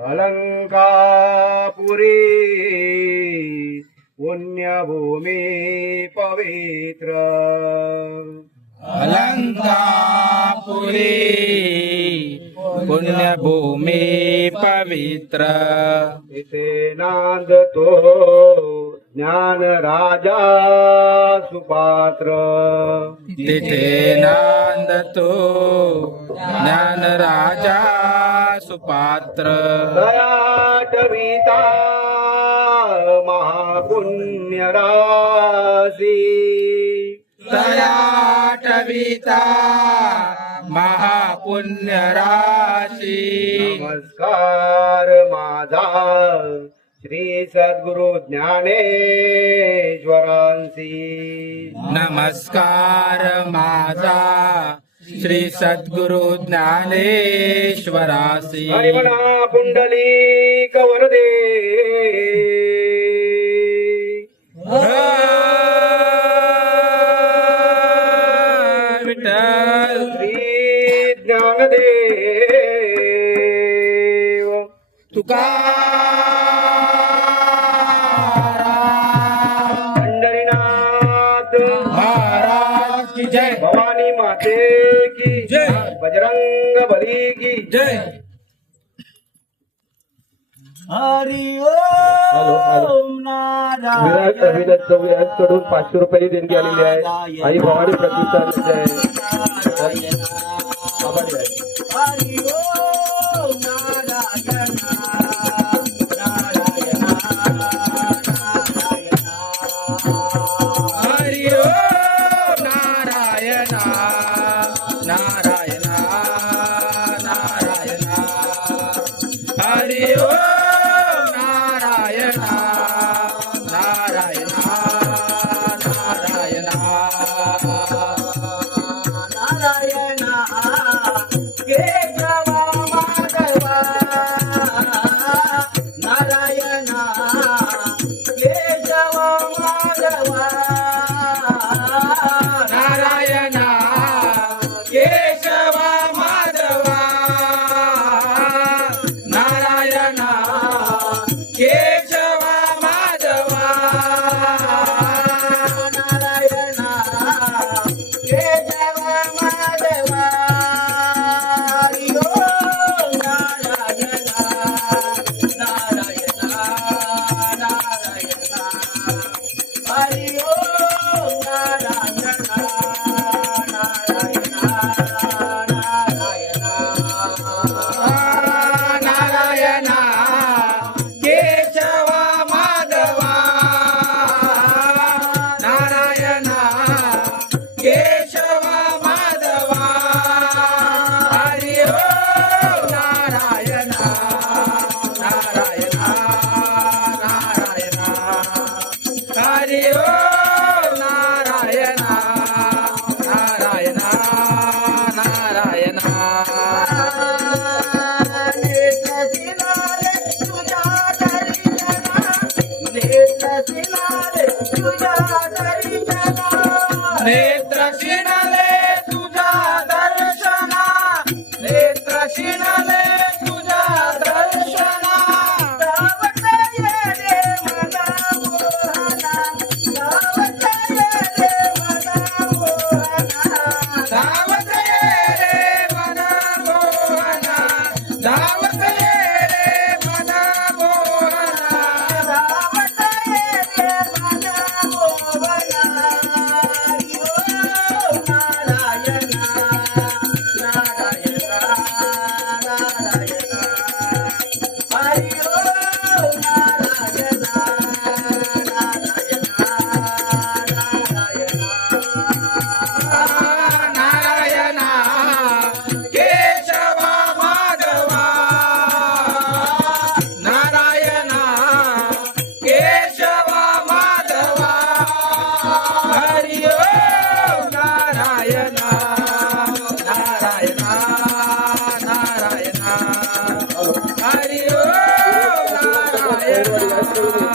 अलंकापुरी पुण्यभूमी पवित्र। अलंकापुरी पुण्यभूमी पवित्र। इथे नांदतो ज्ञान राजा सुपात्र। तिथे नांदतो ज्ञान राजा सुपात्र। दयाटविता महापुण्य राशी तयाटविता महापुण्य राशी नमस्कार माझा श्री सद्गुरु ज्ञानेश्वरांसी। नमस्कार माझा श्री सद्गुरु ज्ञानेश्वरासी। हरिमना पुंडली कवरदे। विठ्ठल श्री ज्ञानदेव। तुकाराम। की जय भवानी माते की। जय. बजरंग बली की। जय। हरि. ओम विराटकडून पाचशे रुपयाची देणगी आलेली आहे. आई भवानी प्रतिष्ठान आभारी आहे. हरि ओम హరి ఓ నారాయణ నారాయణ నారాయణ. నారాయణ